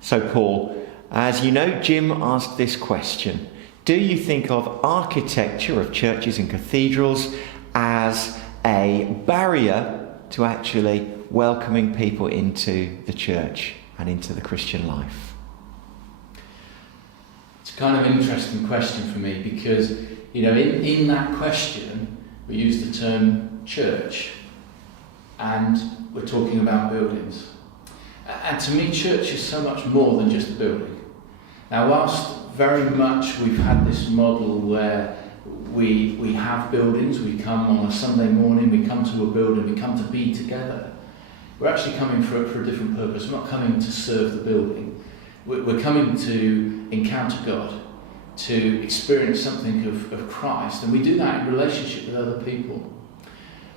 So Paul, as you know, Jim asked this question. Do you think of architecture of churches and cathedrals as a barrier to actually welcoming people into the church and into the Christian life? It's a kind of interesting question for me because, in that question, we use the term church and we're talking about buildings. And to me, church is so much more than just a building. Now, whilst very much we've had this model where we have buildings, we come on a Sunday morning, we come to a building, we come to be together. We're actually coming for a different purpose. We're not coming to serve the building. We're coming to encounter God, to experience something of Christ, and we do that in relationship with other people.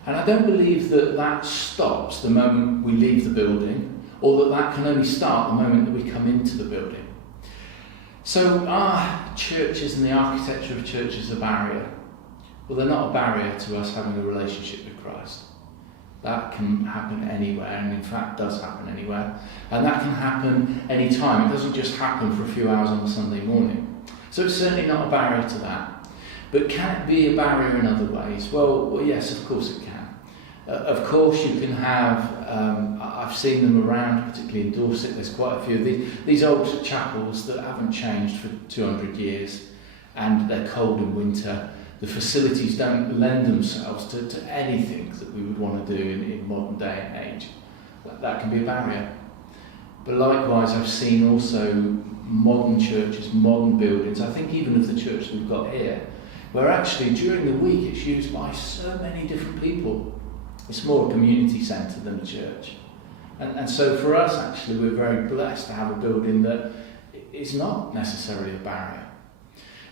And I don't believe that stops the moment we leave the building, or that can only start the moment that we come into the building. So are churches and the architecture of churches a barrier? Well, they're not a barrier to us having a relationship with Christ. That can happen anywhere, and in fact does happen anywhere. And that can happen any time. It doesn't just happen for a few hours on a Sunday morning. So it's certainly not a barrier to that. But can it be a barrier in other ways? Well, yes, of course it can. Of course you can have, I've seen them around, particularly in Dorset, there's quite a few of these old chapels that haven't changed for 200 years, and they're cold in winter. The facilities don't lend themselves to anything that we would want to do in modern day and age. That can be a barrier. But likewise, I've seen also modern churches, modern buildings, I think even of the church we've got here, where actually during the week it's used by so many different people. It's more a community centre than a church. And so for us, actually, we're very blessed to have a building that is not necessarily a barrier.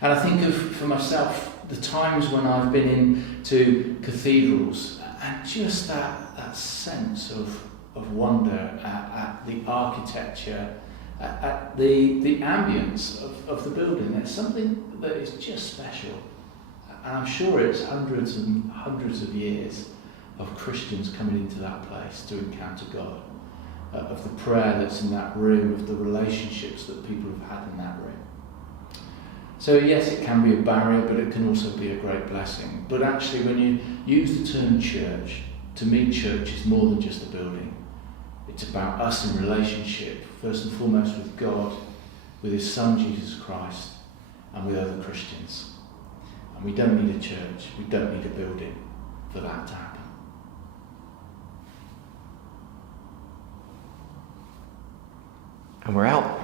And I think of, for myself, the times when I've been into cathedrals, and just that sense of wonder at the architecture, at the ambience of the building. There's something that is just special. And I'm sure it's hundreds and hundreds of years of Christians coming into that place to encounter God, of the prayer that's in that room, of the relationships that people have had in that room. So yes, it can be a barrier, but it can also be a great blessing. But actually, when you use the term church, to me church is more than just a building. It's about us in relationship, first and foremost with God, with his Son Jesus Christ, and with other Christians. And we don't need a church, we don't need a building for that to happen. And we're out.